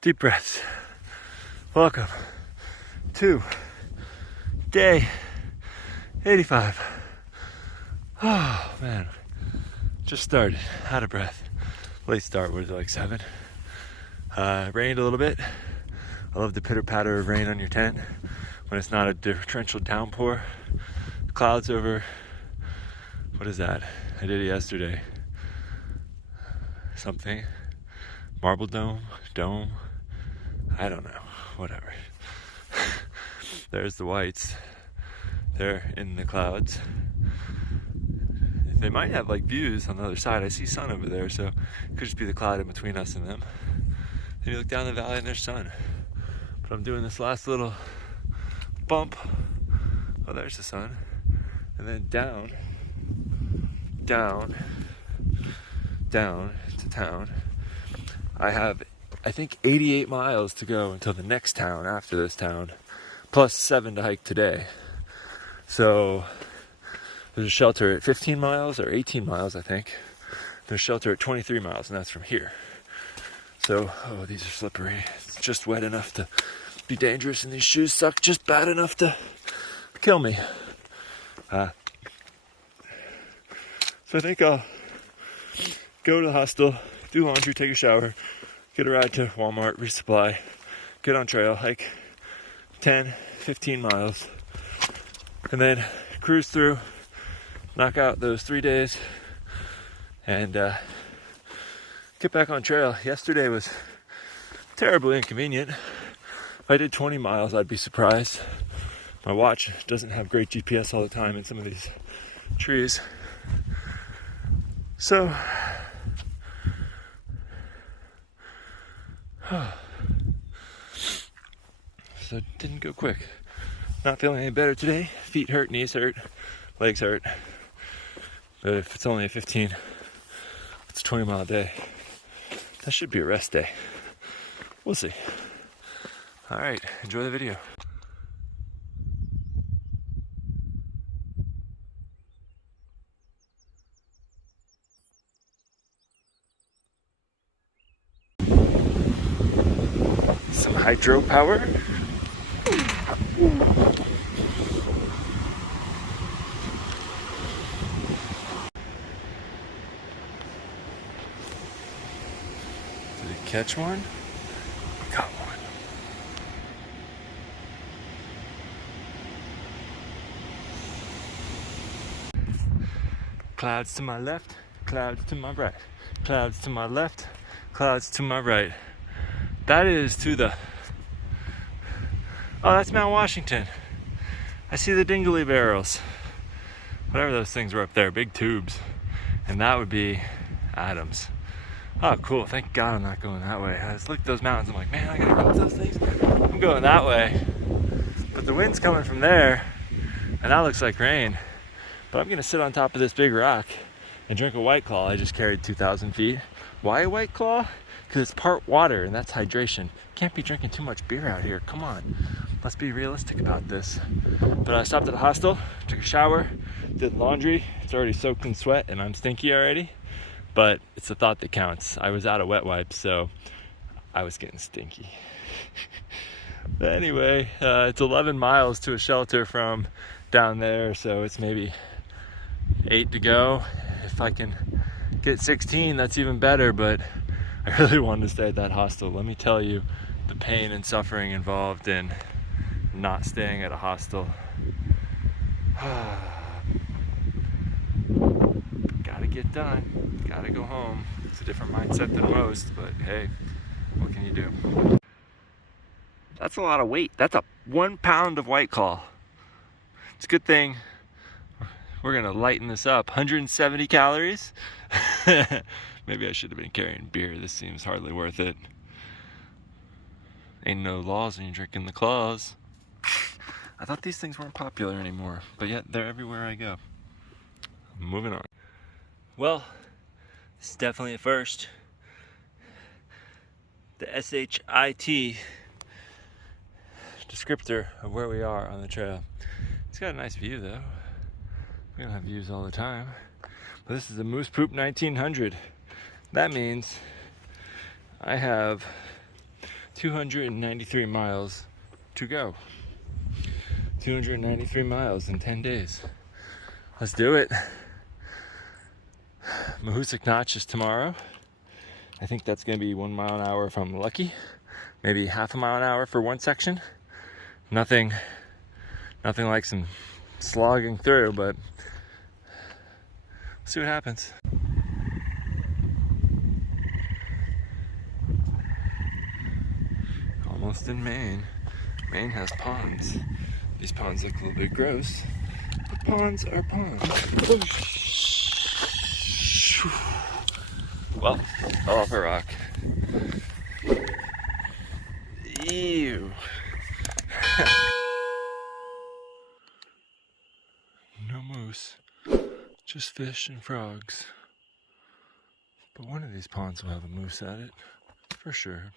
Deep breaths. Welcome to day 85. Oh man, just started, out of breath. Late start, was it like 7? Rained a little bit. I love the pitter patter of rain on your tent when it's not a torrential downpour. Clouds over, what is that? I did it yesterday. Something, marble dome, I don't know, whatever. There's the whites. They're in the clouds. They might have like views on the other side. I see sun over there, so it could just be the cloud in between us and them. Then you look down the valley and there's sun. But I'm doing this last little bump. Oh, there's the sun. And then down to town. I have, I think, 88 miles to go until the next town after this town, plus 7 to hike today. So there's a shelter at 15 miles or 18 miles, I think. There's a shelter at 23 miles, and that's from here. So, oh, these are slippery. It's just wet enough to be dangerous, and these shoes suck just bad enough to kill me. So I think I'll go to the hostel, do laundry, take a shower, get a ride to Walmart, resupply, get on trail, hike 10, 15 miles, and then cruise through, knock out those 3 days, and get back on trail. Yesterday was terribly inconvenient. If I did 20 miles, I'd be surprised. My watch doesn't have great GPS all the time in some of these trees. So, it didn't go quick. Not feeling any better today. Feet hurt, knees hurt, legs hurt. But if it's only a 15, it's a 20-mile day. That should be a rest day. We'll see. All right, enjoy the video. Some hydropower. Did he catch one? Got one. Clouds to my left, clouds to my right, clouds to my left, clouds to my right. That is to the, oh, that's Mount Washington. I see the dingly barrels. Whatever those things were up there, big tubes. And that would be Adams. Oh, cool, thank God I'm not going that way. I just looked at those mountains, I'm like, man, I gotta go up those things. I'm going that way. But the wind's coming from there, and that looks like rain. But I'm gonna sit on top of this big rock and drink a White Claw. I just carried 2,000 feet. Why a White Claw? Because it's part water, and that's hydration. Can't be drinking too much beer out here, come on. Let's be realistic about this. But I stopped at a hostel, took a shower, did laundry. It's already soaked in sweat, and I'm stinky already. But it's the thought that counts. I was out of wet wipes, so I was getting stinky. But anyway, it's 11 miles to a shelter from down there, so it's maybe 8 to go. If I can get 16, that's even better, but I really wanted to stay at that hostel. Let me tell you the pain and suffering involved in not staying at a hostel. Gotta get done, gotta go home. It's a different mindset than most, but hey, what can you do? That's a lot of weight. That's a 1 pound of White Claw. It's a good thing we're gonna lighten this up. 170 calories. Maybe I should have been carrying beer. This seems hardly worth it. Ain't no laws when you're drinking the claws. I thought these things weren't popular anymore, but yet they're everywhere I go. Moving on. Well, this is definitely a first. The SHIT descriptor of where we are on the trail. It's got a nice view though. We don't have views all the time. But this is a Moose Poop 1900. That means I have 293 miles to go. 293 miles in 10 days. Let's do it. Mahoosuc Notch is tomorrow. I think that's going to be 1 mile an hour if I'm lucky. Maybe half a mile an hour for one section. Nothing like some slogging through, but let's see what happens. Almost in Maine. Maine has ponds. These ponds look a little bit gross, but ponds are ponds. Well, fell off a rock. Ew. No moose, just fish and frogs. But one of these ponds will have a moose at it, for sure.